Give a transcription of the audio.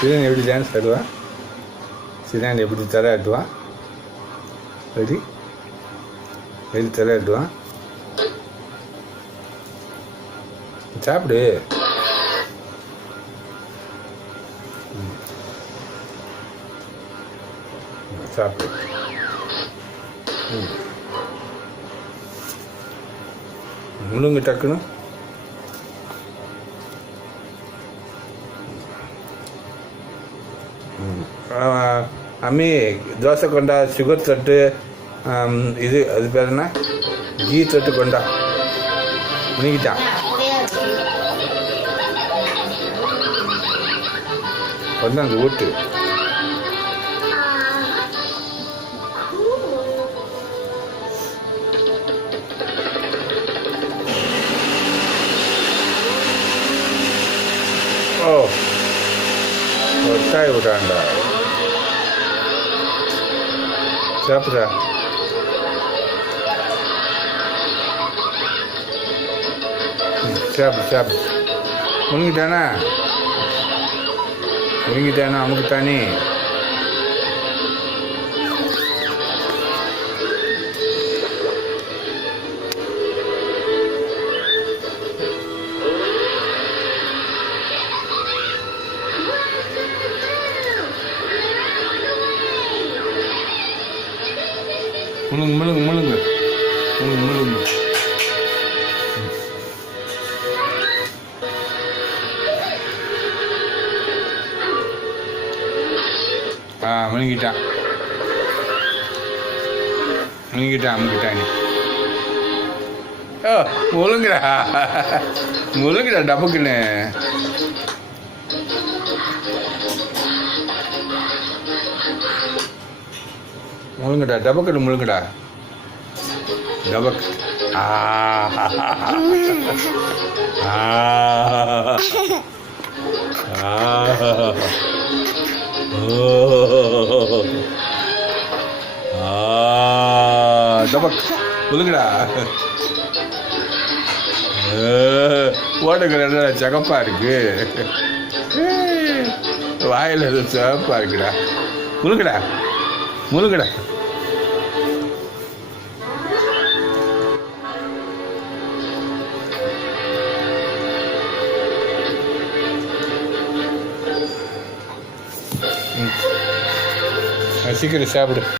சிதன் எப்படி டான்ஸ் ஆடுவான்? சிதன் எப்படி தலை ஆட்டுவான்? எப்படி தலை ஆட்டுவான்? சாப்பிடு. சாப்பிடு. முழுங்கு டக்குன்னு. அம்மி தோசை கொண்டா, சுகர் தொட்டு, இது அது பேர் என்ன, கீ தொட்டு கொண்டா. முழுங்கிட்டான். கொண்டாந்து ஊட்டு. ஓ ஒட்டாய் விடாண்டா. சாப்பிட்றா. சாப்பிடு. முழுங்கிட்டானா அமுக்குத்தானே. முழுங்கு. முழுங்கிட்டான் அமுக்கிட்டானே. ஓ முழுங்குடா டபக்குன்னு. முழுங்குடா டபக். டபக் முழுங்குடா. ஓட்டுக்கிற சகப்பா இருக்கு, வாயில் சிவப்பா இருக்குடா. முழுங்குடா. சீக்கிரம் சாப்பிடு.